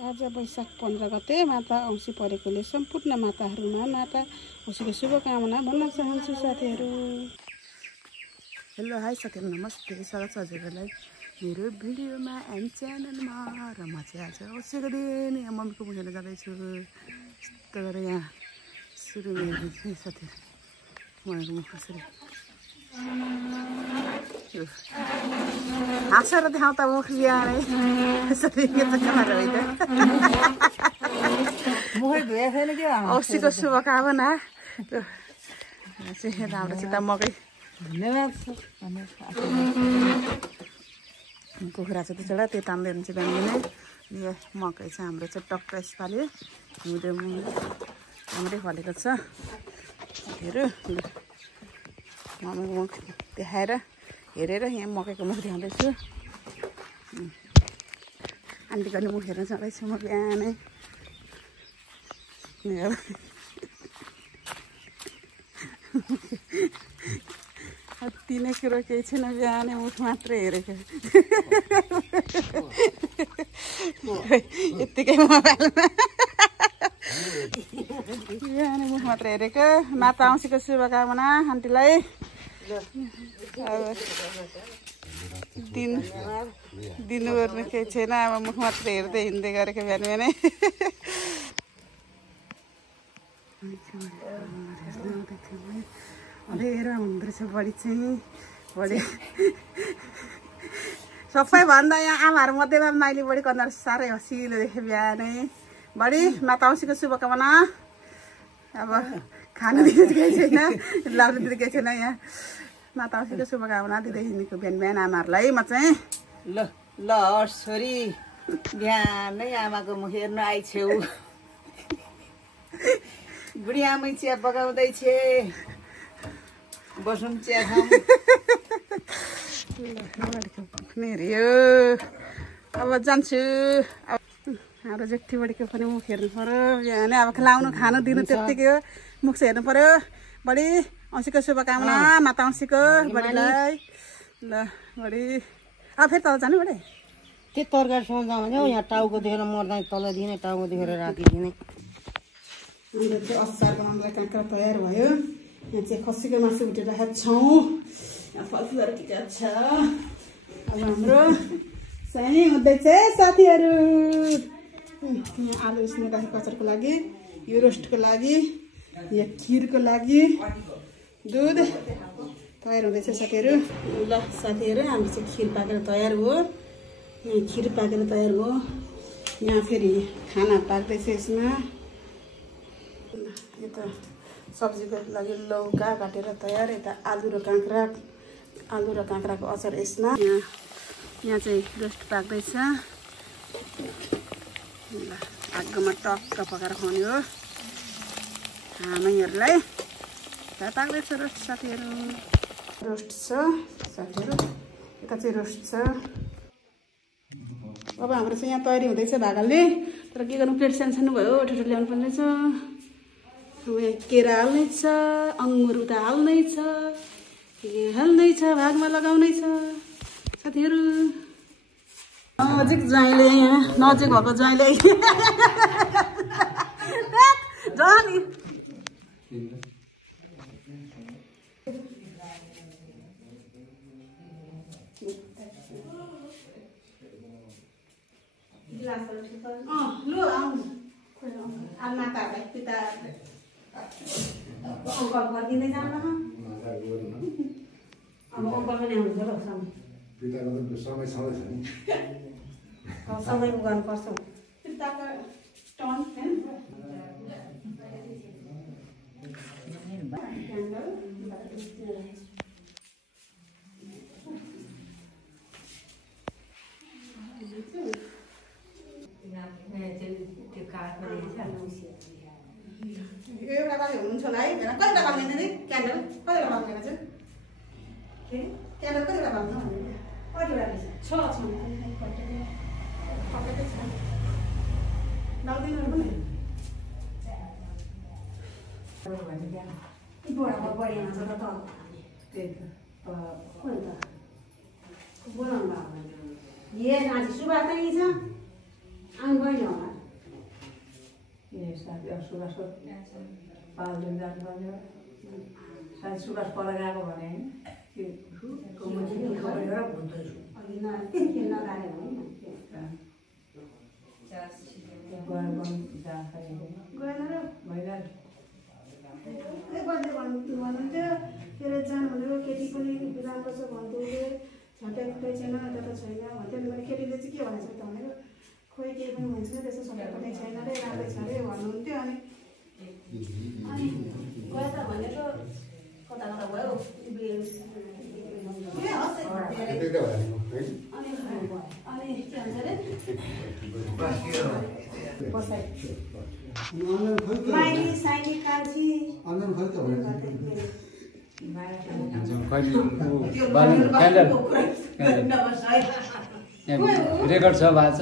आज वैशाख 15 गते माता औँसी परेकोले सम्पूर्ण माताहरूमा माता औँसीको शुभकामना भन्न चाहन्छु साथीहरू। हेलो हाई साथीहरू, नमस्ते, स्वागत छ हजुरहरूलाई मेरो भिडियोमा एन्ड च्यानलमा। र म चाहिँ आज औँसीको दिन यहाँ मम्मीको मुखेर जाँदैछु। यस्तो गरेर यहाँ सुरु हेर्दैछु साथीहरू, उहाँको मुख कसरी हाँसेर देखाउँ त मुख बिहानै यसरी के त कमाएर होइन। औँसीको शुभकामना। हाम्रो चाहिँ त मकै धन्यवाद कुखुरा चाहिँ त्यसबाट त्यो तान्दै हुन्छ बिहान नै। यो मकै चाहिँ हाम्रो चाहिँ टक्क यसपालि हिउँदो राम्रै फलेको छ साथीहरू। मम्मीको मुख देखाएर हेरेर यहाँ मकैको मुख देखाउँदैछु। आन्टीको नि मुख हेर्न जाँदैछु म बिहानै। अति नै कुरो केही छैन, बिहानै मुख मात्रै हेरेको यत्तिकै मोबाइलमा बिहानै मुख मात्रै हेरेको। माता औँसीको शुभकामना आन्टीलाई। अब दिनु गर्नु केही छैन, अब मुख मात्रै हेर्दै हिँड्दै गरेको बिहान बिहानै। अँधेरो हुँदो रहेछ बढी चाहिँ बढी सबैभन्दा यहाँ आमाहरू मध्येमा माइली बढी कन्दर साह्रै हँसिलो देखेँ बिहानै। बढी माता औँसीको शुभकामना। अब खानु दिनु केही छैन, लाउनु दिनु केही छैन, यहाँ माता औँसीको शुभकामना दिँदै हिँडेको बिहान बिहान आमाहरूलाई म चाहिँ। ल ल छोरी, बिहानै आमाको मुख हेर्न आइछेउ। बुढी आमै चिया पकाउँदैछ, बसौँ चिया खाउँ। हेऱ्यो अब जान्छु। अब हाम्रो जेठी बडीको पनि मुख हेर्नु पऱ्यो बिहानै। अब खुवाउनु खानु दिनु त्यत्तिकै हो, मुख चाहिँ हेर्नु पऱ्यो। बडी औँसीको शुभकामना माता औँसीको बडीलाई। ल बडी अब फेरि तल जानु बडे के तरकारीसँग जाउँ भने यहाँ टाउको देखेर मर्दा तल दिने, टाउको देखेर राखिदिने। हाम्रो चाहिँ अचार बनाउनुलाई काँक्रा तयार भयो। यहाँ चाहिँ खसीको मासु उठेर राखेको छौँ। यहाँ फलफुलहरू के छ। अब हाम्रो चाहिँ हुँदैछ साथीहरू। यहाँ आलु उसिनेर राखेको अचारको लागि, यो रोस्टको लागि, यो खिरको लागि दुध तयार हुँदैछ साथीहरू। ल साथीहरू, हाम्रो चाहिँ खिर पाकेर तयार हो। यहाँ खिर पाकेर तयार हो। यहाँ फेरि खाना पाक्दैछ यसमा। यता सब्जीको लागि लौका काटेर तयार, यता आलु र काँक्राको अचार यसमा। यहाँ चाहिँ रोस्ट पाक्दैछ। ल आगोमा टक्क पकाएर खुवाउने हो हामीहरूलाई। यता पाक्दैछ रोस्ट साथीहरू, रोस्ट छ साथीहरू, यता चाहिँ रोस्ट छ। अब हाम्रो चाहिँ यहाँ तयारी हुँदैछ भागलले। तर के गर्नु, प्लेट सानो भयो, ठुलो ल्याउनु पर्ने छ। यहाँ केरा हाल्नै छ, अङ्गुर उता हाल्नै छ, हाल्नै छ, भागमा लगाउनै छ साथीहरू। नजिक ज्वाइँले, यहाँ नजिक भएको ज्वाइँले जाने लु आउनु माताहरूलाई पिता अङ्कल गरिदिँदै जानु। अब अङ्कल पनि आउनु पर्यो समयमा गर्नुपर्छ पिताको टर्न। एउटा बाली हुनुहुन्छ होला है, कतिवटा बाल्ने नि क्यान्डल कतिवटा बाल्ने चाहिँ क्यान्डल कतिवटा बाल्नु कतिवटा छ लाउँदैन पनि बढी आउँछ त बोलाउनु ये आज सुबह त छ आउनु गएन होला। सुवास 5 दिन जानुपर्ने सायद सुवास पर गएको भने होइन केटी पनि राम्रो छ भन्थ्यो छट्याइ छैन यता त छैन भन्थ्यो मैले केटीले चाहिँ के भनेको छ त भनेको खोइ केही पनि हुन्छ त्यसो छट्याइ छैन रे राम्रै छ अरे भन्नुहुन्थ्यो अनि गयो त भनेको कता कता भयो अनि के भन्छ अरे बसाइ माइली साइली कान्छी रेकर्ड छ बाज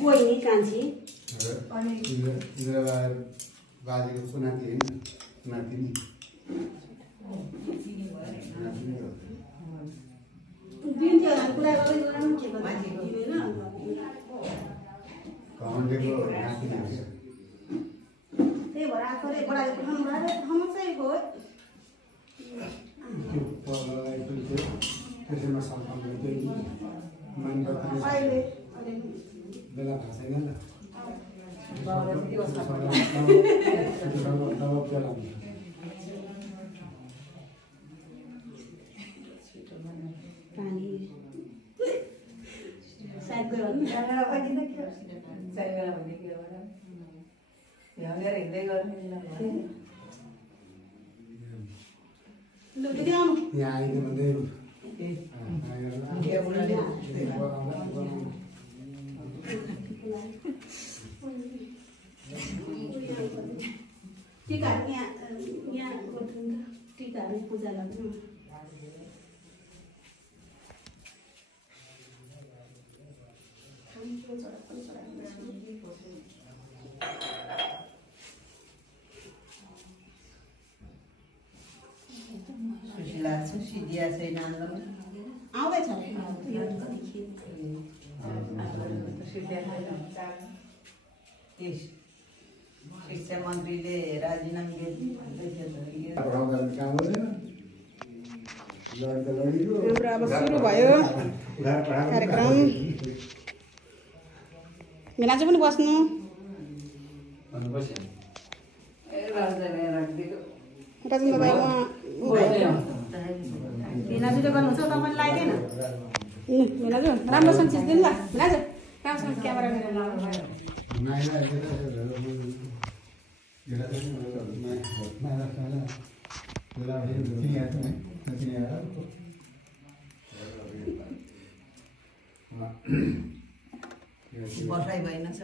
बोइनी कान्छी बाजेको सुनाती होइन सुनाती नि दिन्थ्यो कुरा गर्दै गर्नु के गर्नु त्यही भएर आएको रे बढाएको हम चाहिँ हो अहिले बेला भएको छैन नि पानी साइड गयो यहाँ आइदियो भने टीका यहाँ टीका पूजा गर्नु सुशीला सिद्धिया छैन आउँदैछ शिक्षा मन्त्रीले राजीनामा दिए अब सुरु भयो कार्यक्रम मिना चाहिँ पनि बस्नु राजन दादा मिनाजु त गर्नुहुन्छ तपाईँले लगाइदिएन मिनाजु राम्रोसँग चिज दिनु ल मिनाजु राम्रोसँग क्यामेरा बसाइ भएन छ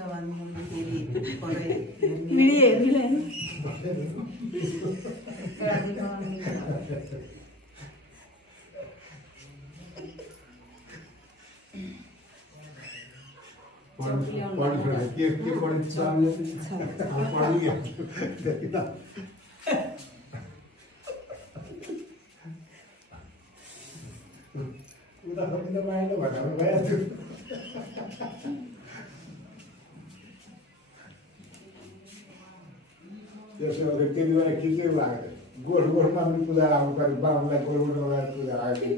गोठ गोठमा पनि पूजा आउनु पर्यो बाबुलाई गोठबाट लगाएर पूजा आयो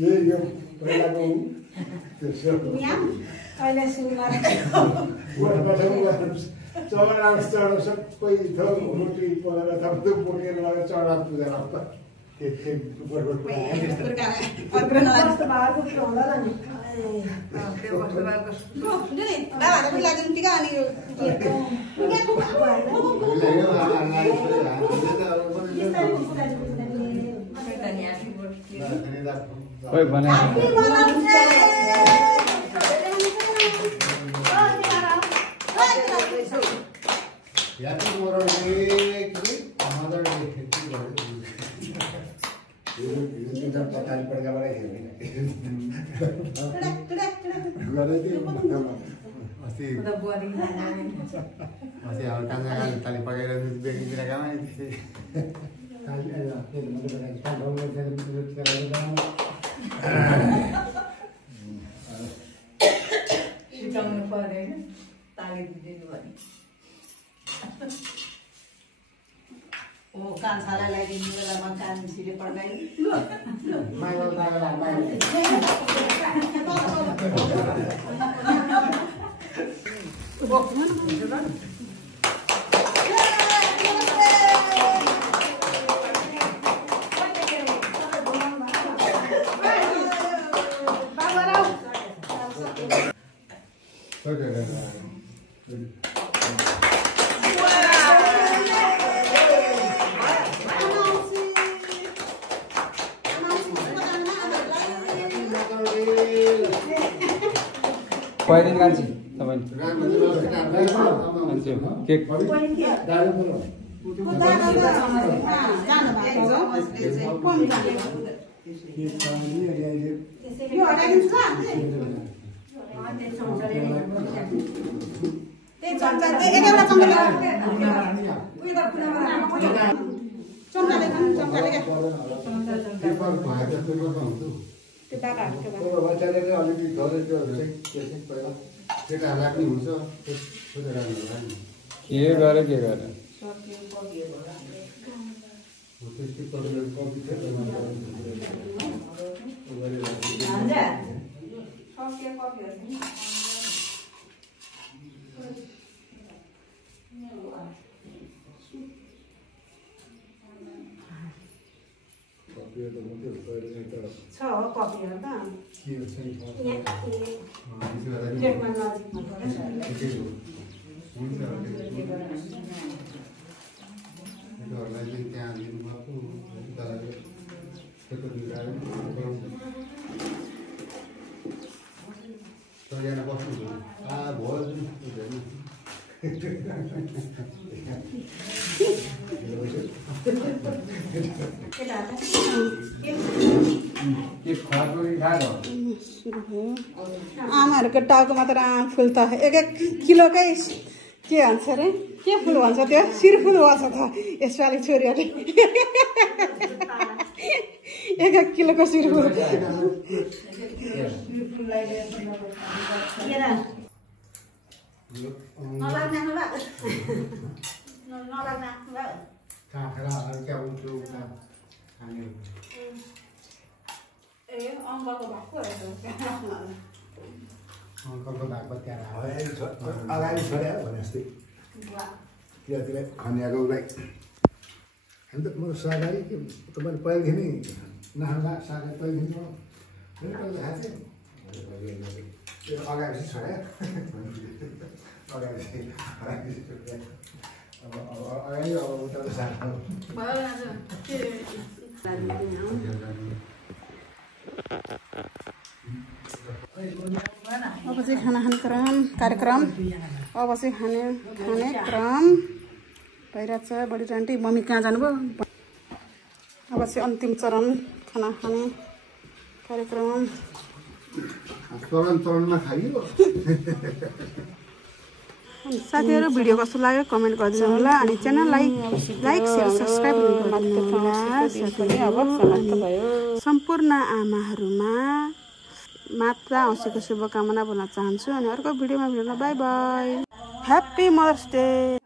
यही यो पहिलाको चौरा चढ सबै थोक रोटी पकाएर थप्दो बोकेर लगेर चढा पूजा आउँछ खोइ भने पकाली पड्काबाट अस्ति उता बुहारी अस्ति अब काँचा ताली पकाएर बेकिदिएर गएँ सिकाउनु पर्यो होइन ताली दिनु भने ओ कान्छालाई लगाइदिनु बेलामा कान्छीले पड्काइदिनु कहिलेदेखि कान्छी तपाईँले केक राख्ने हुन्छ के गरे के गरे छ कपीहरू त गेटमा नजिकमा त्यहाँ दिनुभएको बस्नु आमाहरूको टाउकोमा त फुल त एक किलोकै के भन्छ अरे के फुल भन्छ त्यो शिरफुल भन्छ त यसपालि छोरीहरूले एक किलोको शिरफुल अङ्कलको भएको त्यहाँ अगाडि छोड्यो भने जस्तै त्यतातिर खनियाको उसलाई अन्त म सागारी के तपाईँले पहिलेदेखि नै नखाँदा सागारी पहिलेदेखि त्यो अगाडि छोड्यो अगाडि अगाडि अब उता साग अब चाहिँ खाना खाने कार्यक्रम अब चाहिँ खाने क्रम भइरहेछ। बडी आन्टी मम्मी कहाँ जानुभयो? अब चाहिँ अन्तिम चरण खाना खाने कार्यक्रम। चरणमा खाइयो। साथीहरू भिडियो कस्तो लाग्यो कमेन्ट गरिदिनु होला अनि च्यानललाई लाइक शेयर सब्स्क्राइब गर्नु होला। सम्पूर्ण आमाहरूमा माता औँसीको शुभकामना भन्न चाहन्छु अनि अर्को भिडियोमा भेट्न bye bye. Happy mother's day.